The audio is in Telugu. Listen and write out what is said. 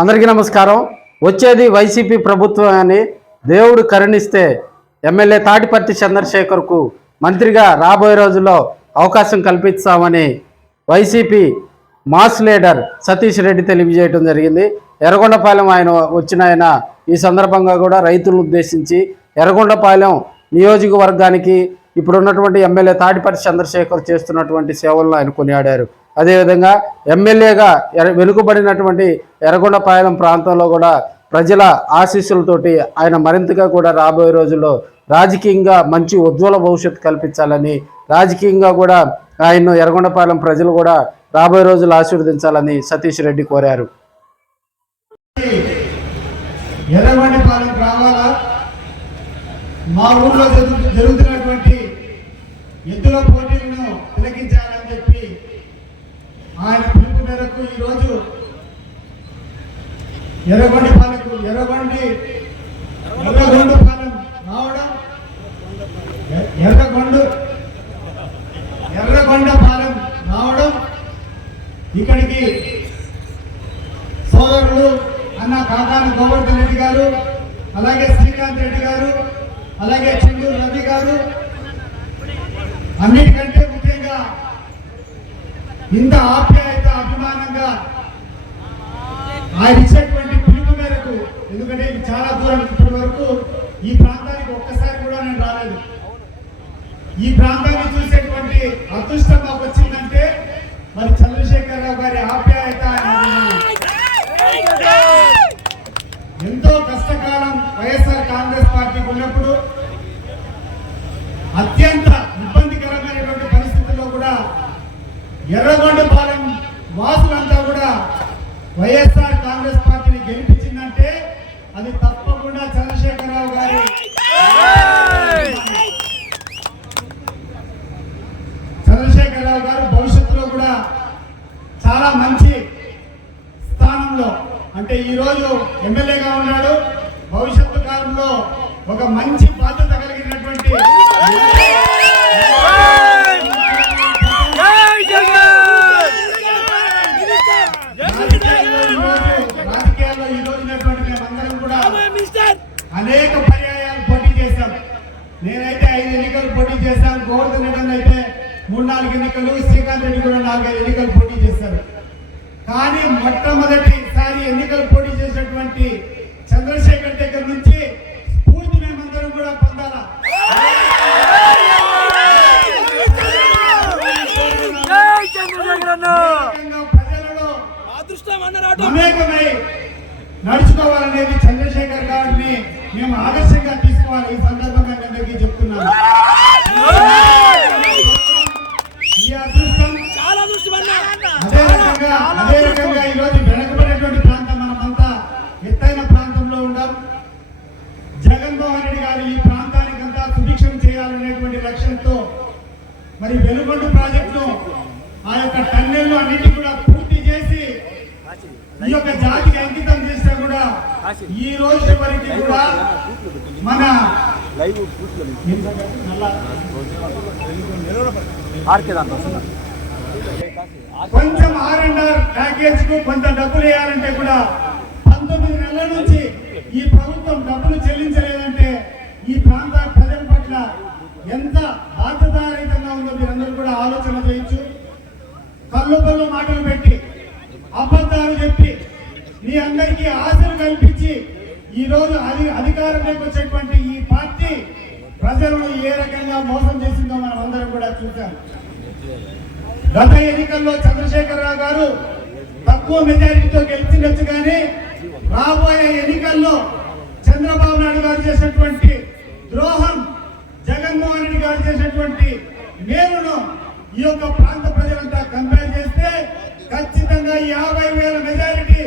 అందరికీ నమస్కారం. వచ్చేది వైసీపీ ప్రభుత్వం అని దేవుడు కరుణిస్తే ఎమ్మెల్యే తాటిపర్తి చంద్రశేఖర్కు మంత్రిగా రాబోయే రోజుల్లో అవకాశం కల్పిస్తామని YCP mass leader Satish Reddy తెలియజేయడం జరిగింది. ఎర్రగొండపాలెం ఆయన ఈ సందర్భంగా కూడా రైతులను ఉద్దేశించి ఎర్రగొండపాలెం నియోజకవర్గానికి ఇప్పుడున్నటువంటి ఎమ్మెల్యే తాటిపర్తి చంద్రశేఖర్ చేస్తున్నటువంటి సేవలను ఆయన కొనియాడారు. అదేవిధంగా ఎమ్మెల్యేగా వెనుకబడినటువంటి ఎర్రగొండపాలెం ప్రాంతంలో కూడా ప్రజల ఆశీస్సులతోటి ఆయన మరింతగా కూడా రాబోయే రోజుల్లో రాజకీయంగా మంచి ఉజ్వల భవిష్యత్తు కల్పించాలని, రాజకీయంగా కూడా ఆయన్ను ఎర్రగొండపాలెం ప్రజలు కూడా రాబోయే రోజులు ఆశీర్వదించాలని సతీష్ రెడ్డి కోరారు. ఎర్రగొండపాలెం గ్రామాల మా ఊళ్ళో జరుగుతున్నటువంటి ఎద్దుల పోటీలను తిలకించాలని చెప్పి ఆయన పిలుపు మేరకు ఈరోజు ఎర్రగొండపాలెం రావడం, ఎర్రగొండపాలెం రావడం, ఇక్కడికి సోదరులు అన్న కాకాని గోవర్ధన్ రెడ్డి గారు, అలాగే శ్రీకాంత్ రెడ్డి గారు, అలాగే చెందూరు రవి గారు, అన్నిటికంటే ముఖ్యంగా ఇంత ఆప్యాయత అభిమానంగా ఆయన ఇచ్చేటువంటి పిలుపు మేరకు, ఎందుకంటే ఇది చాలా దూరం, ఇప్పటి వరకు ఈ ప్రాంతానికి ఒక్కసారి కూడా నేను రాలేదు. ఈ ప్రాంతాన్ని చూసేటువంటి అదృష్టం మాకు వచ్చిందంటే మరి చంద్రశేఖరరావు గారి ఆప్యాయత. ఎంతో కష్టకాలం వైఎస్ఆర్ కాంగ్రెస్ పార్టీకి ఉన్నప్పుడు అత్యంత ఇబ్బందికరమైనటువంటి పరిస్థితుల్లో కూడా ఎర్రగొండపాలెం వాసులంతా కూడా వైఎస్ఆర్ కాంగ్రెస్ పార్టీని గెలిపించిందంటే అది తప్పకుండా చంద్రశేఖరరావు గారి చంద్రశేఖరరావు గారు భవిష్యత్తులో కూడా చాలా మంచి స్థానంలో, అంటే ఈరోజు ఎమ్మెల్యేగా ఉన్నాడు, భవిష్యత్తు కాలంలో ఒక మంచి బాధ్యత కలిగినటువంటి రాజకీయాల్లో ఈ రోజునటువంటి మేమందరం కూడా అనేక పర్యాయాలు పోటీ చేశాం. నేనైతే 5 ఎన్నికలు పోటీ చేశాను, గోవర్ధన్ రెడ్డి అయితే 3-4 ఎన్నికలు, శ్రీకాంత్ రెడ్డి కూడా 4-5 ఎన్నికలు పోటీ చేశారు. కానీ మొట్టమొదటిసారి ఎన్నికలు పోటీ చేసినటువంటి చంద్రశేఖర్ దగ్గర నుంచి స్ఫూర్తి మేమందరం కూడా పొందాలా. ప్రజలలో మమేకమై నడుచుకోవాలనేది చంద్రశేఖర్ గారిని మేము ఆదర్శంగా తీసుకోవాలి. ఈ సందర్భంగా అందరికీ చెప్తున్నాను, ఈ అదృష్టం చాలా అదృష్టం. అదే రకంగా ఈరోజు వెనకబడినటువంటి ప్రాంతం మనమంతా ఎత్తైన ప్రాంతంలో ఉన్నాం. జగన్మోహన్ రెడ్డి గారు ఈ ప్రాంతానికంతా సుభిక్షం చేయాలనేటువంటి లక్ష్యంతో మరి వెలుగొండ ప్రాజెక్టు ఆ యొక్క టన్నెల్ అన్నిటి కూడా పూర్తి చేసి ఈ యొక్క జాతికి అంకితం చేస్తే కూడా ఈ రోజు వరకు కూడా మన కొంచెం R&R ప్యాకేజ్ కు కొంత డబ్బులు వేయాలంటే కూడా 19 నెలల నుంచి ఈ ప్రభుత్వం డబ్బులు చెల్లించలేదంటే ఈ ప్రాంత ప్రజల పట్ల ఎంత బాధ్యతారహితంగా ఉందో మీరందరూ కూడా ఆలోచన చేయొచ్చు. కళ్ళు మాటలు పెట్టి, అబద్ధాలు చెప్పి, మీ అందరికీ ఆశలు కల్పించి ఈ రోజు అధికారంలోకి వచ్చేటువంటి ఈ పార్టీ ప్రజలను ఏ రకంగా మోసం చేసిందో మనం అందరం కూడా చూసాం. గత ఎన్నికల్లో చంద్రశేఖరరావు గారు తక్కువ మెజారిటీతో గెలిచిండొచ్చు, కానీ రాబోయే ఎన్నికల్లో చంద్రబాబు నాయుడు గారు చేసినటువంటి ద్రోహం, జగన్మోహన్ రెడ్డి గారు చేసినటువంటి మేలును ఈ యొక్క ప్రాంత ప్రజలంతా కంపేర్ చేస్తే ఖచ్చితంగా 50,000 మెజారిటీ